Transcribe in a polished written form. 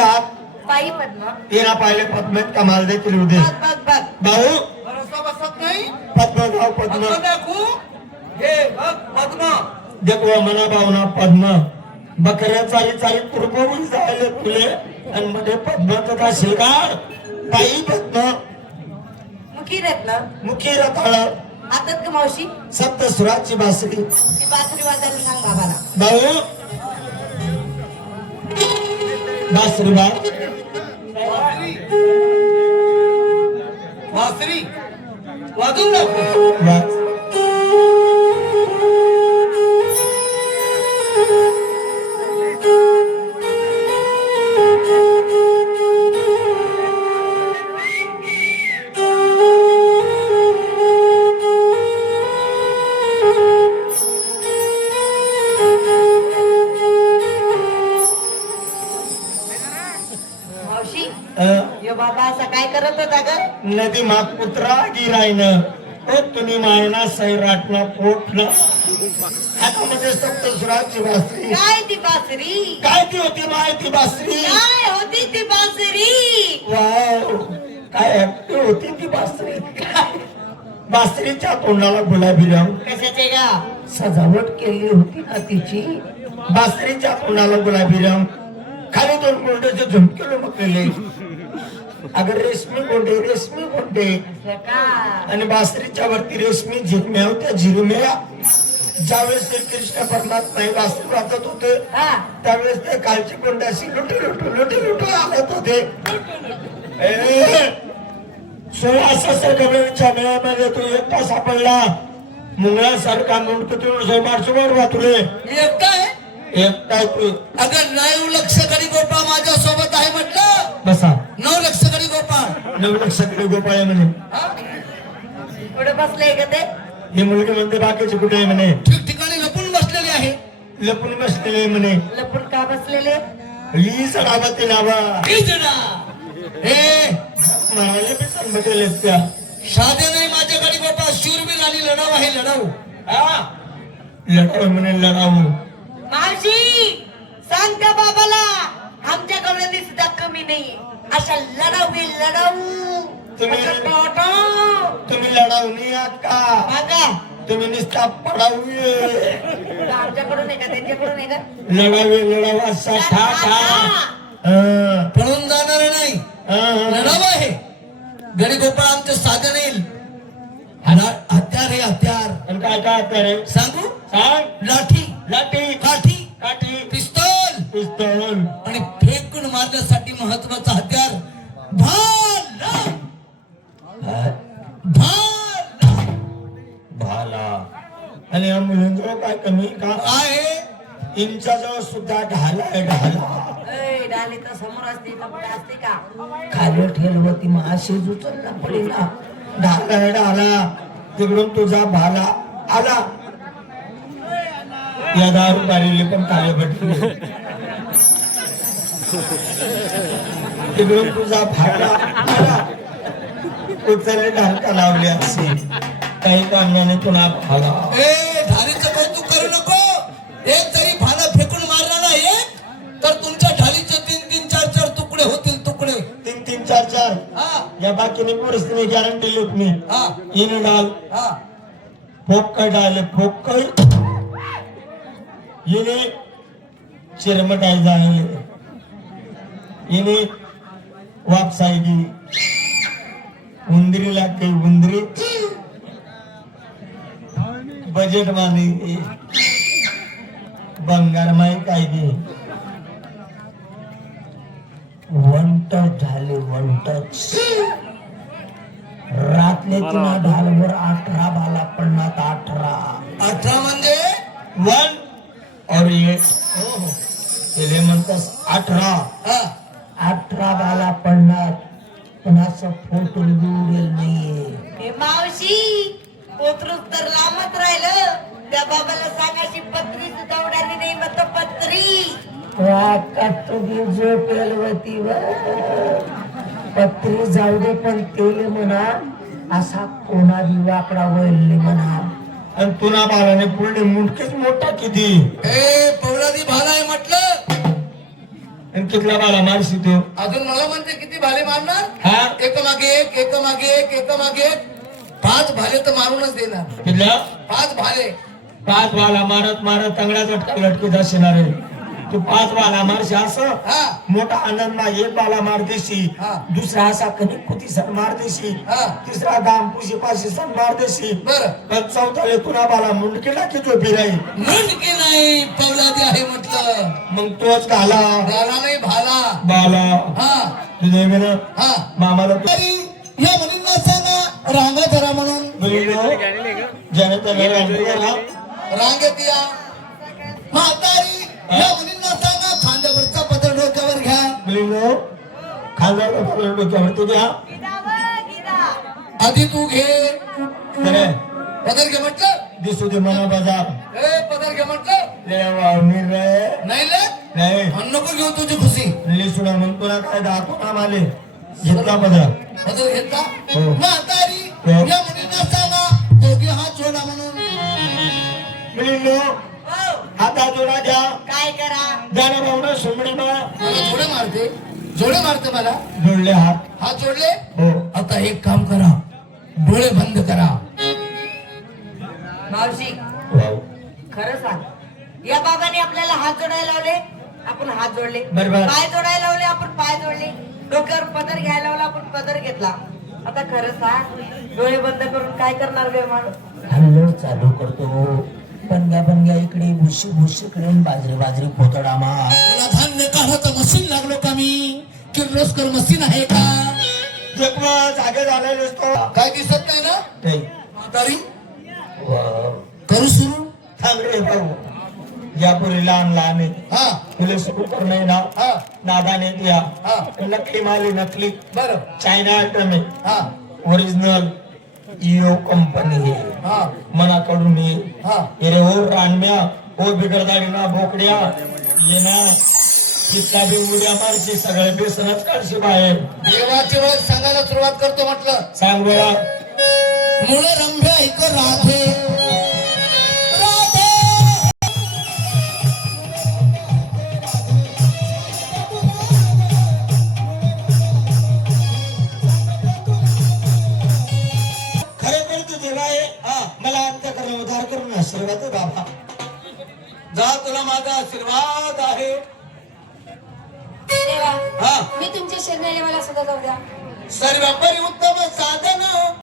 कोणते हात? पायी पद्म. तेरा पाहिले पद्म कमाल देखील उदे भाऊ पद्म भाऊ पद्म देखो मना भावना पद्म बकऱ्या चारी चारी पूर्वहून जायले फुले आणि मध्ये पद्माचा शिकार पायी पद्म मुखी रत्न. मुखी रताळ हातात का मावशी? सप्तसुराची बासरी. ती बासरी वाजायला सांग बाबाला. भाऊ बासरी बात वासरी वाजून दाखव. बात मावशी यो बाबा असा काय करत होता ग? नदी माग पुत्रा गिरायन ओ तुम्ही मायना सैराटना पोटला आता मध्ये सप्तसुराची बासरी. काय ती बासरी? काय ती होती माय ती बासरी? काय होती ती बासरी? वाव काय ऍक्टिव्ह होती ती बासरी. बासरीच्या तोंडाला गुलाबी रंग कशाचे ग? सजावट केली होती ना तिची. बासरीच्या तोंडाला गुलाबी रंग खाली दोन गोंड्याचे झुमके लोमकलेले अगर रेशमी गोंडे असं का? आणि बासरीच्या वरती रेशमी झिरम्या होत्या झिरम्या. ज्यावेळेस ते कृष्ण परमात्मा हे बासरी वाजत होते हा. त्यावेळेस ते कालची गोंड्याशी लुटू आणत होते. 16 गवळीच्या मेळ्यामध्ये तो एकटा सापडला. मुंगळासारखा मुंडक तिळून मारसोबार वाचले. काय एकटा तू अगर 9 लक्ष गडी गोपाळ माझ्या सोबत आहे म्हटलं. बसा 9 लक्ष गडी गोपाळ 9 लक्ष कडे गोपाळ म्हणे. कुठे बसले ग ते? ही मुलगी म्हणते बाकीचे कुठे आहे म्हणे. ठिकठिकाणी लपून बसलेले आहे. लपून बसलेले म्हणे. लपून का बसलेले? ही सडावती नावा हे म्हणाले मी संबटेल त्या साधे नाही माझ्या गडी गोपाळ शूरवीर आणि लढाऊ आहे लढाऊ. लढाऊ म्हणे लढाऊ. मावशी सांग त्या बाबाला आमच्या गवळणी सुद्धा कमी नाही. अशा लढाऊ तुम्ही तुम्ही लढाऊ नाही आहात का? मागा तुम्ही निस्ता पडाऊ आमच्याकडून आहे का त्यांच्याकडून आहे का? लढाऊ असा ठा पळून जाणार नाही. लढाऊ आहे गडी गोपाळ आमचं साधन येईल. हत्यार हे हत्यार. आणि काय काय हत्यार आहे सांगू? सांग. लाठी लाठी काठी पिस्तूल आणि फेकून मारण्यासाठी महत्वाचं हत्यार भाला. आणि या मुलींजवळ काय कमी का आहे? इंचाजवळ सुद्धा ढाला आहे ढाला. डाली तर समोर असते का पुढे असते का? खाली ठेलवती मग अशी उचलला पडे ना. ढाला आहे ढाला तिकडून तुझा भाला आला. या दारू बारीले पण काळे भेटले तिकडून तुझा भाला आला. उचलले ढालका लावले असे काही कारणाने पुन्हा भाला. ढालीचं कौतुक करू नको. एक जरी भाला फेकून मारला ना एक तर तुमच्या ढालीचे 3-3, 4-4 तुकडे होतील. तुकडे 3-3, 4-4 या बाकीने परिस्थिती गॅरंटी लिहित मी. इन डाल फोक डाले फोक इने चिरमटाई जायले इने वापसायगी उंदरी लाग गई उंदरी बजेट माने बंगार माई काय गे वन टच झाले वन टच. रातले तिना ढालभर 18 बाला पडणार. 18 म्हणजे 1 और 8 ते म्हणतात 18 बाला पडणार. पण असं फोटो उडेल नाहीये. मावशी पोतरूच तर लांबच राहिलं. त्या बाबाला सांगायची पत्री सुद्धा उडाली नाही. मग तो पत्री तुझी झोपेल होती पत्री जाऊ दे पण तेले म्हणा असा कोणा वाकडा वळले म्हणा. आणि पुन्हा बालाने पुढे मुंडकेच मोठा किती पौरादी भाला आहे म्हटलं. आणि कितला बाला मारशी तू अजून मला म्हणते किती भाले मारणार हा एक मागे एक एक मागे एक एक मागे एक 5 भाले तर मारूनच देणार कितला 5 भाले 5 बाला मारत मारत तंगड्या झटका लटकत असणार आहे तू 5 बाला मारशी असं हा मोठा आनंद ना एक बाला मार देशी हा. दुसरा असा कधी कुती सण मार देशी हा. तिसरा गाम पुशी पाशी सण मार देशी बरं पण चौथाले तुला बाला मुंडकीला की झोपी राही मुंडके नाही पौलादी आहे म्हटलं मग तोच घाला भाला नाही भाला बाला हा तुझे मेन हा मामाला तरी या मुलींना सांगा रांगा जरा म्हणून जनता रांगेत या म्हातारी या मुलींना सांगा खांद्यावरचा पदर डोक्यावर घ्या मुलीनो खासदार डोक्यावरती घ्या आधी तू घे खरे पदर घे म्हटलं दिसू दे मना बाजार ए पदर घे म्हटलं ले वावणी रे नाही ले नाही आणि नको घेऊ तुझी खुशी लिसुडा मग तुला काय दाखवून आम्हाले घेतला पदर पदर घेतला हो. म्हातारी हो. या मुलींना सांगा दोघे हात जोडा म्हणून मुलीनो हाता जोडा द्या काय करा जाणं भावना सोमडी मा मला जोडे मारते मला जोडले हात हात जोडले हो आता एक काम करा डोळे बंद करा मावशी वाव. खरं सांग या बाबाने आपल्याला हात जोडायला लावले आपण हात जोडले बरोबर. पाय जोडायला लावले आपण पाय जोडले डोक्यावर पदर घ्यायला लावला आपण पदर घेतला आता खरं सांग डोळे बंद करून काय करणार बे माणूस हल्लो चालू करतो पंग्या इकडे भुशी इकडे बाजरी पोतडामा तुला धान्य काढायचं मशीन लागलो का मी किर्लोस्कर मशीन आहे का जागे झालेले असतो काय दिसत नाही ना नाही म्हातारी वाव. करू सुरू थांब रे भाऊ यापुरी लहान आहे हा तुला सुरू कर नाही ना हा नादाने दिया हा नकली माली नकली बर चायना आयटम आहे हा ओरिजिनल इओ कंपनी आहे हा मनाकडून ये हा अरे हो रानम्या हो बिगडदाडी ना बोकड्या ये ना कितला बी उड्या मारशी सगळे बेसनच काढशी बाहेर देवाची ओळख सांगायला सुरुवात करतो म्हटलं सांग बघा मुळ रंभ्या ऐक राधे राधे खरे तू देवा आहे मला अंतकरण उद्धार करून आशीर्वाद दे बाबा जा तुला माझा आशीर्वाद आहे देवा हा मी तुमच्या शरणाने मला सुद्धा जाऊ द्या सर्व उत्तम साधन